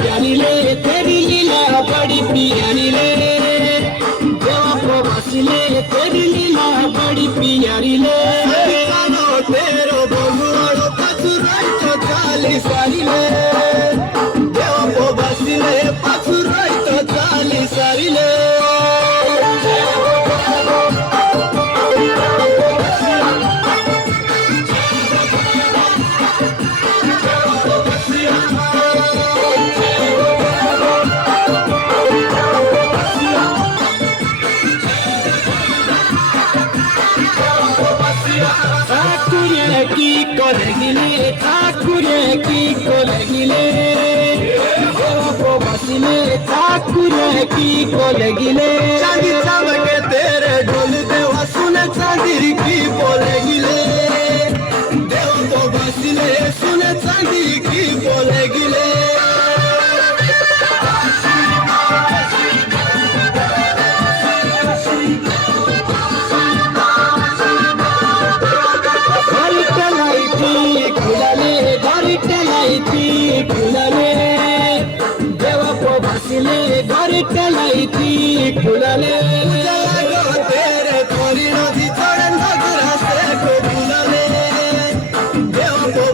प्यारी ले तेरी लीला बड़ी प्यारी ले देवा को बसले तेरी लीला बड़ी प्यारी ले तेरो बंगुरो पसुराई तो चाली सारी ले देवा को बसले पसुराई तो चाली सारी ले ठाकुरे की कोलगिले देवा बसले ठाकुरे की कोलगिले चांदी चमके तेरे ढोल देवा सुने चांदी की बोलेगिले देवा बसले सुने चांदी की बोलेगिले फुलाले तेरे थोड़ी नदी चढ़ नगरा से को फुलाले देवा को